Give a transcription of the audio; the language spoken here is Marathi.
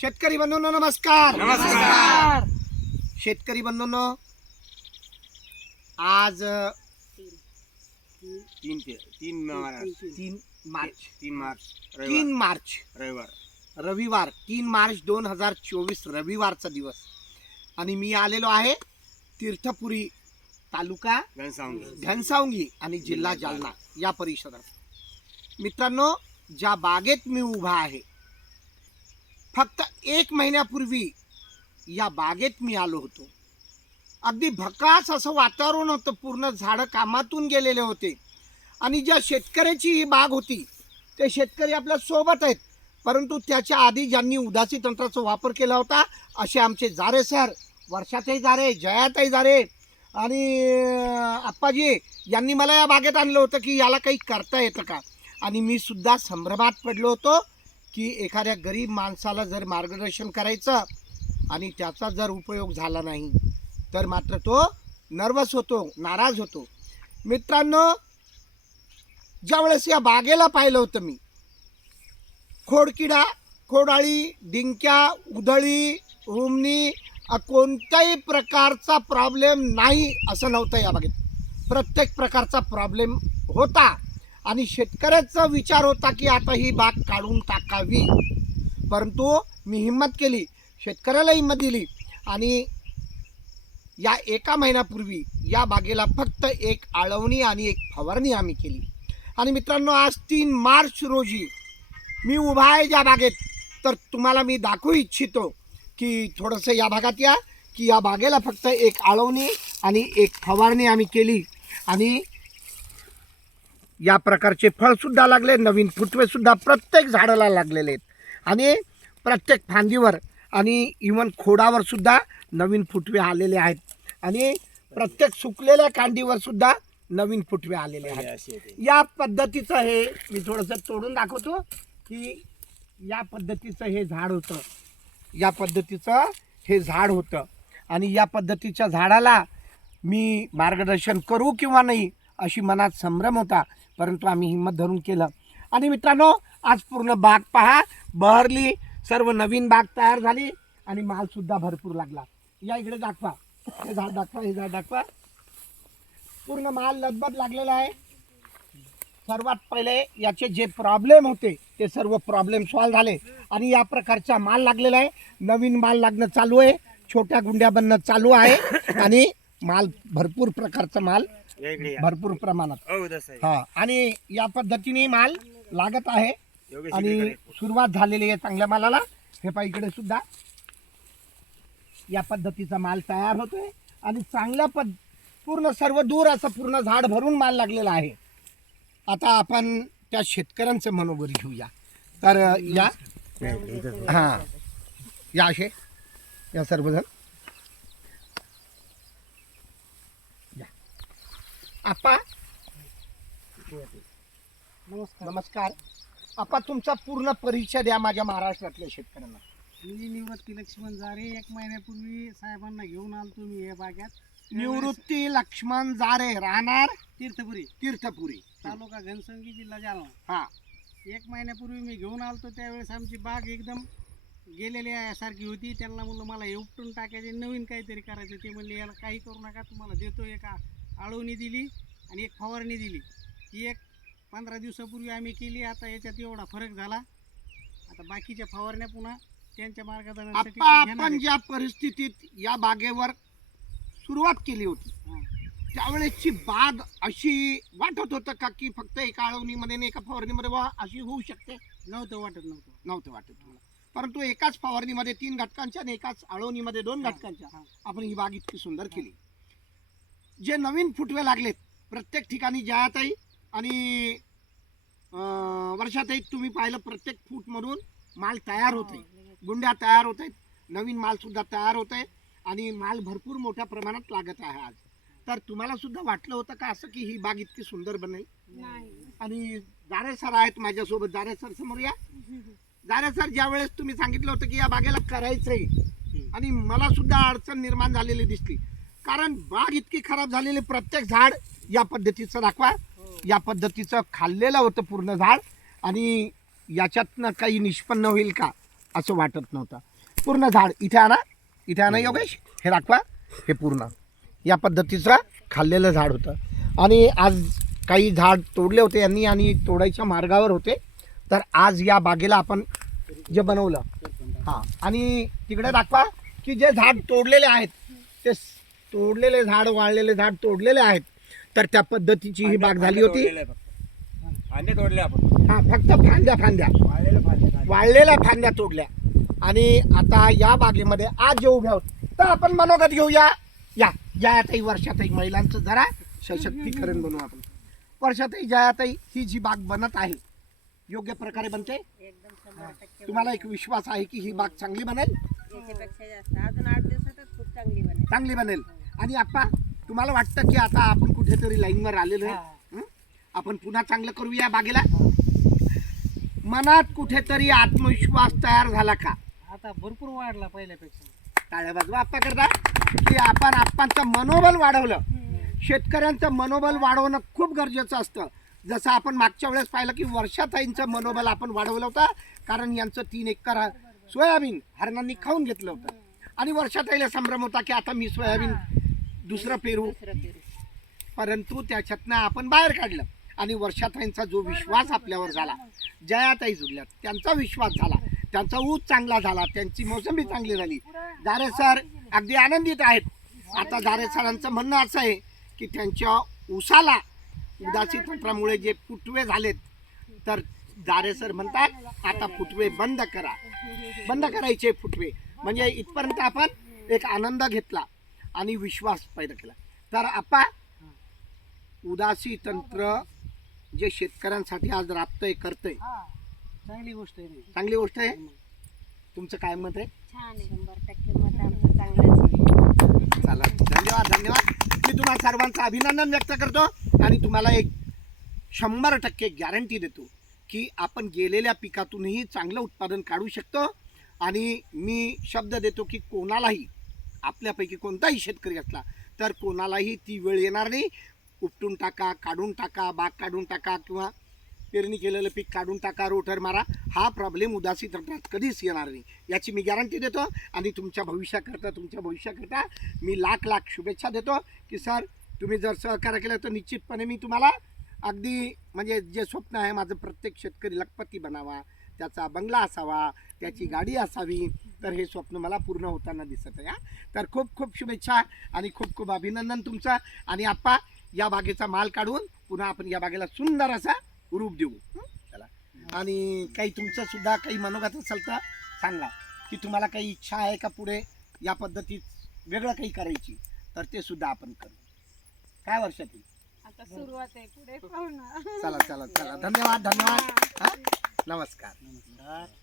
शेतकरी बंधूंनो नमस्कार. नमस्कार. शेतकरी बंधूंनो आज अ, तीन ते तीन मार्च. तीन मार्च तीन मार्च. तीन रविवार. मार्च. रविवार. रविवार तीन मार्च दोन हजार चोवीस रविवारचा दिवस. आणि मी आलेलो आहे तीर्थपुरी तालुका घनसावंगी. घनसावंगी आणि जिल्हा जालना या परिसरात मित्रांनो ज्या बागेत मी उभा आहे फक्त एक महिन्यापूर्वी या बागेत मी आलो होतो. अगदी भकास असं वातावरण होतं पूर्ण झाडं कामातून गेलेले होते. आणि ज्या शेतकऱ्याची ही बाग होती ते शेतकरी आपल्यासोबत आहेत. परंतु त्याच्या आधी ज्यांनी उदासी तंत्राचा वापर केला होता असे आमचे जारे सर वर्षातही जारे जयातही जारे आणि आप्पाजी यांनी मला या बागेत आणलं होतं की याला काही करता येतं का? आणि मी सुद्धा संभ्रमात पडलो होतो. की एखाद्या गरीब माणसाला जर मार्गदर्शन करायचं आणि त्याचा जर उपयोग झाला नाही तर मात्र तो नर्वस होतो नाराज होतो. मित्रांनो ज्यावेळेस या बागेला पाहिलं होतं मी खोडकिडा खोडाळी डिंक्या उधळी रुमणी कोणत्याही प्रकारचा प्रॉब्लेम नाही असं नव्हतं या बागेत. प्रत्येक प्रकारचा प्रॉब्लेम होता. आणि शेतकऱ्याचा विचार होता की आता ही बाग काढून टाकावी. परंतु मी हिंमत केली शेतकऱ्याला हिंमत दिली आणि या एका महिन्यापूर्वी या बागेला फक्त एक आळवणी आणि एक फवारणी आम्ही केली. आणि मित्रांनो आज तीन मार्च रोजी मी उभा आहे ज्या बागेत. तर तुम्हाला मी दाखवू इच्छितो की थोडंसं या भागात या की या बागेला फक्त एक आळवणी आणि एक फवारणी आम्ही केली. आणि या प्रकारचे फळसुद्धा लागले नवीन फुटवेसुद्धा प्रत्येक झाडाला लागलेले आहेत. आणि प्रत्येक फांदीवर आणि इवन खोडावर सुद्धा नवीन फुटवे आलेले आहेत. आणि प्रत्येक सुकलेल्या कांडीवर सुद्धा नवीन फुटवे आलेले आहेत. या पद्धतीचं हे मी थोडंसं तोडून दाखवतो की या पद्धतीचं हे झाड होतं. या पद्धतीचं हे झाड होतं. आणि या पद्धतीच्या झाडाला मी मार्गदर्शन करू किंवा नाही अशी मनात संभ्रम होता. परंतु आम्ही हिंमत धरून केलं. आणि मित्रांनो आज पूर्ण बाग पहा. बहरली सर्व नवीन बाग तयार झाली आणि मालसुद्धा भरपूर लागला. या इकडे दाखवा. हे झाड दाखवा हे झाड दाखवा. पूर्ण माल लदबद लागलेला आहे. सर्वात पहिले याचे जे प्रॉब्लेम होते ते सर्व प्रॉब्लेम सॉल्व झाले. आणि या प्रकारचा माल लागलेला आहे. नवीन माल लागणं चालू आहे. छोट्या गुंड्या बनणं चालू आहे. आणि माल भरपूर प्रकारचा माल. भरपूर प्रमाणात. हो तसं आहे. हा आणि या पद्धतीने माल लागत आहे. योगेश आणि इकडे. सुरुवात झालेली आहे चांगल्या मालाला. हे पहा इकडे सुद्धा. या पद्धतीचा माल तयार होतोय. आणि चांगल्या पद पूर्ण सर्व दूर असं पूर्ण झाड भरून माल लागलेला आहे. आता आपण त्या शेतकऱ्यांचं मनोबल घेऊया. तर या. हां. या असे या सर्वजण. आपा. नमस्कार. नमस्कार. आपा तुमचा पूर्ण परिचय द्या माझ्या महाराष्ट्रातल्या शेतकऱ्यांना. मी निवृत्ती लक्ष्मण जारे. एक महिन्यापूर्वी साहेबांना घेऊन आलतो मी या बागेत. निवृत्ती लक्ष्मण जारे राहणार तीर्थपुरी. तीर्थपुरी. तालुका घनसंगी जिल्हा जालना. हा. एक महिन्यापूर्वी मी घेऊन आलतो. त्यावेळेस आमची बाग एकदम गेलेली आहे सारखी होती. त्यांना म्हणलं मला हे उपटून टाकायचे नवीन काहीतरी करायचं. ते म्हणले याला काही करू नका तुम्हाला देतो एक आळवणी दिली आणि एक फवारणी दिली. ही एक पंधरा दिवसापूर्वी आम्ही केली. आता याच्यात एवढा फरक झाला. आता बाकीच्या फवारण्या पुन्हा त्यांच्या मार्गदर्शनासाठी घेणार आपण. ज्या परिस्थितीत या बागेवर सुरुवात केली होती. त्यावेळेसची बाग अशी वाटत होतं का की फक्त एका आळवणीमध्ये आणि एका फवारणीमध्ये बा अशी होऊ शकते? नव्हतं वाटत नव्हतं. नव्हतं वाटत तुम्हाला. परंतु एकाच फवारणीमध्ये तीन घटकांच्या आणि एकाच आळवणीमध्ये दोन घटकांच्या. आपण ही बाग इतकी सुंदर केली. जे नवीन फुटवे लागलेत प्रत्येक ठिकाणी जयाताई आणि अं, वर्षाताई तुम्ही पाहिलं प्रत्येक फूटमधून माल तयार होत आहे. गुंड्या तयार होत आहेत. नवीन माल सुद्धा तयार होत आहे आणि माल भरपूर मोठ्या प्रमाणात लागत आहे आज. तर तुम्हाला सुद्धा वाटलं होतं का असं की ही बाग इतकी सुंदर बनेल? आणि जारे सर आहेत माझ्यासोबत. जारे सर समोर या. जारे सर ज्या वेळेस तुम्ही सांगितलं होतं की या बागेला करायचंय. आणि मला सुद्धा अडचण निर्माण झालेली दिसली. कारण बाग इतकी खराब झालेली प्रत्येक झाड या पद्धतीचं दाखवा. या पद्धतीचं खाल्लेलं होतं पूर्ण झाड आणि याच्यातनं काही निष्पन्न होईल का असं वाटत नव्हतं. पूर्ण झाड इथे आणा. इथे आणा योगेश. हे दाखवा. हे पूर्ण. या पद्धतीचं खाल्लेलं झाड होतं. आणि आज काही झाड तोडले होते यांनी आणि तोडायच्या मार्गावर होते. तर आज या बागेला आपण जे बनवलं. हां. आणि तिकडे दाखवा की जे झाड तोडलेले आहेत ते तोडलेले झाड वाळलेले झाड तोडलेले आहेत. तर त्या पद्धतीची ही बाग झाली होती. फांदे तोडले आपण. हा फक्त फांद्या फांद्या. वाळलेले फांदे काढले. वाळलेल्या फांद्या तोडल्या. आणि आता या बागेमध्ये आज जे उभ्या आहोत तर आपण मनोगत घेऊया. या जयाताई वर्षाताई महिलांचं जरा सशक्तीकरण बनवू आपण. वर्षाताई जयाताई ही जी बाग बनत आहे योग्य प्रकारे बनते? तुम्हाला एक विश्वास आहे की ही बाग चांगली बनेल? याच्यापेक्षा जास्त. अजून आठ दिवसातच खूप चांगली बनेल. चांगली बनेल. आणि आप्पा तुम्हाला वाटतं की आता आपण कुठेतरी लाईनवर आलेलो आहे? आपण पुन्हा चांगलं करूया बागेला? मनात कुठेतरी आत्मविश्वास तयार झाला का? आता भरपूर वाढला पहिल्यापेक्षा. टाळ्या बाजू आप्पा करता. की आपण आप्पांचं मनोबल वाढवलं. शेतकऱ्यांचं मनोबल वाढवणं खूप गरजेचं असतं. जसं आपण मागच्या वेळेस पाहिलं की वर्षाताईंचं मनोबल आपण वाढवलं होतं कारण यांचं तीन एकर सोयाबीन हरणांनी खाऊन घेतलं होतं. आणि वर्षाताईला संभ्रम होता की आता मी सोयाबीन दुसरं पेरू दुसरं पेरू. परंतु त्याच्यातनं आपण बाहेर काढलं. आणि वर्षाताईंचा जो विश्वास आपल्यावर झाला. जयाताई जुडल्या त्यांचा विश्वास झाला. त्यांचा ऊस चांगला झाला. त्यांची मोसंबी चांगली झाली. जारे सर अगदी आनंदित आहेत. आता जारे सरांचं म्हणणं असं आहे की त्यांच्या ऊसाला उदासी तंत्रामुळे जे फुटवे झालेत तर जारे सर म्हणतात आता फुटवे बंद करा. बंद करायचे फुटवे म्हणजे इथपर्यंत आपण एक आनंद घेतला. आणि विश्वास पैदा केला. तर आपा उदासी तंत्र जे शेतकऱ्यांसाठी आज राबतंय करतंय. चांगली गोष्ट आहे चांगली गोष्ट आहे? तुमचं काय मत आहे? छान आहे. शंभर टक्के मत आमचं चांगलंच आहे. चला धन्यवाद धन्यवाद. मी तुम्हा सर्वांचं अभिनंदन व्यक्त करतो आणि तुम्हाला एक शंभर टक्के गॅरंटी देतो की आपण गेलेल्या पिकातूनही चांगलं उत्पादन काढू शकतो. आणि मी शब्द देतो की कोणालाही आपल्यापैकी कोणताही शेतकरी असला तर कोणालाही ती वेळ येणार नाही. उपटून टाका काढून टाका बाग काढून टाका किंवा पेरणी केलेलं पीक काढून टाका रोटर मारा. हा प्रॉब्लेम उदासी तंत्रात कधीच येणार नाही. याची मी गॅरंटी देतो आणि तुमच्या भविष्याकरता तुमच्या भविष्याकरता मी लाख लाख शुभेच्छा देतो की सर तुम्ही जर सहकार्य केलं तर निश्चितपणे मी तुम्हाला अगदी म्हणजे जे स्वप्न आहे माझं प्रत्येक शेतकरी लखपती बनावा. त्याचा बंगला असावा त्याची गाडी असावी तर हे स्वप्न मला पूर्ण होताना दिसत आहे हा. तर खूप खूप शुभेच्छा आणि खूप खूप अभिनंदन तुमचं. आणि आप्पा या बागेचा माल काढून पुन्हा आपण या बागेला सुंदर असा रूप देऊ? चला. आणि काही तुमचं सुद्धा काही मनोगत असेल तर सांगा की तुम्हाला काही इच्छा आहे का पुढे या पद्धतीत वेगळं काही करायची तर ते सुद्धा आपण करू. काय वर्षात येईल आता सुरुवात आहे पुढे चला चला चला. धन्यवाद धन्यवाद. नमस्कार. नमस्कार.